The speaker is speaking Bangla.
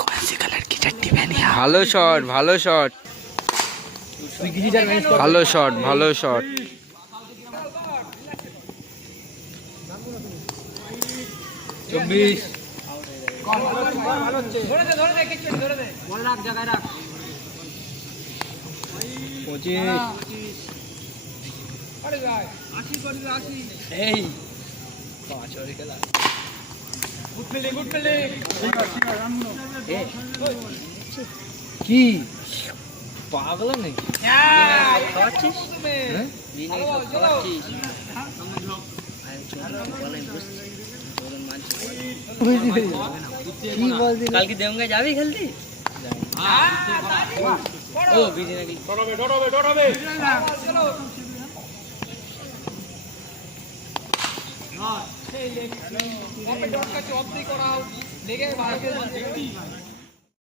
कौन सी कलर की चट्टी पहनी है? ভালো শট, ভালো শট, ভালো শট, ভালো শট। কি পাগল নাকি? খাওয়াচ্ছিস? কালকে দেবঙ্গা যাবি খেলতে? ও বিজি নাকি? ডরাবে